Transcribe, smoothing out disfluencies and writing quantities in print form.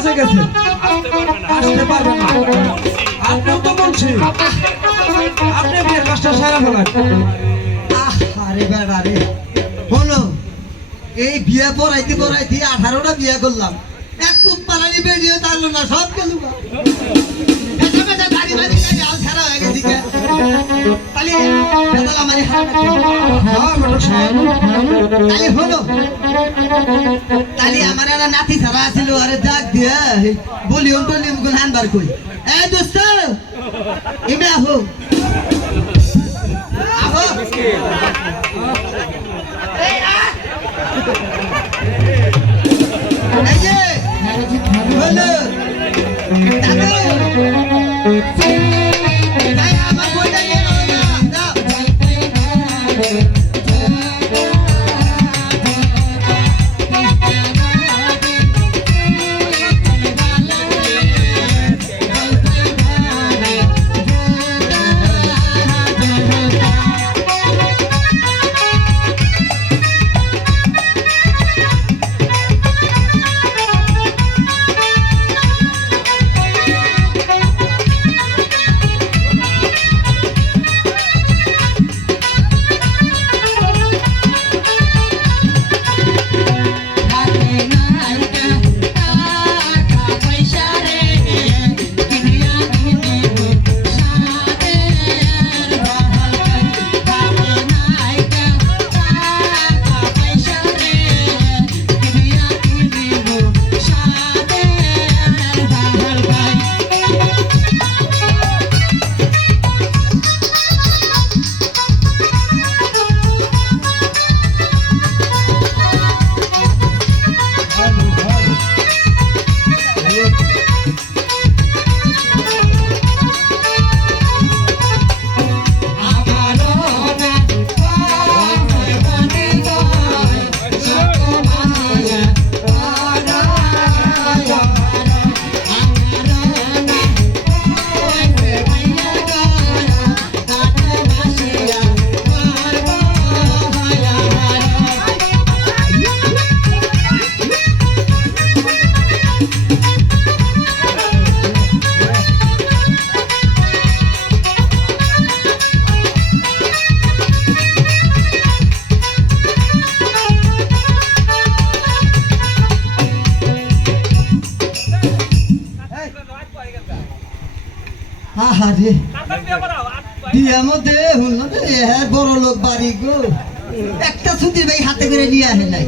কাছে গেছে আসতে পারবেন না আপনিও তো বলছি আপনি বিয়ের কাজটা সারা ফেলান আরে বেড়া রে হলো এই বিয়ে পড়াইতে 18টা বিয়ে করলাম একটু পালানি বেরিয়ে থাকলো না সব গেল আমার নাতি ছাড়া আছিল আরে ডাক দিয়া বলি অন্ত নিমগুন হানবার কই এই দোস্ত এমে আহো আহো এই যে হলো দাদু তাই আমার বইটা নিয়ে নাও না দাও আরে বিয়ার মধ্যে হল বড় লোক বাড়ি গো একটা ছুটির ভাই হাতে করে নিয়ে আসে নাই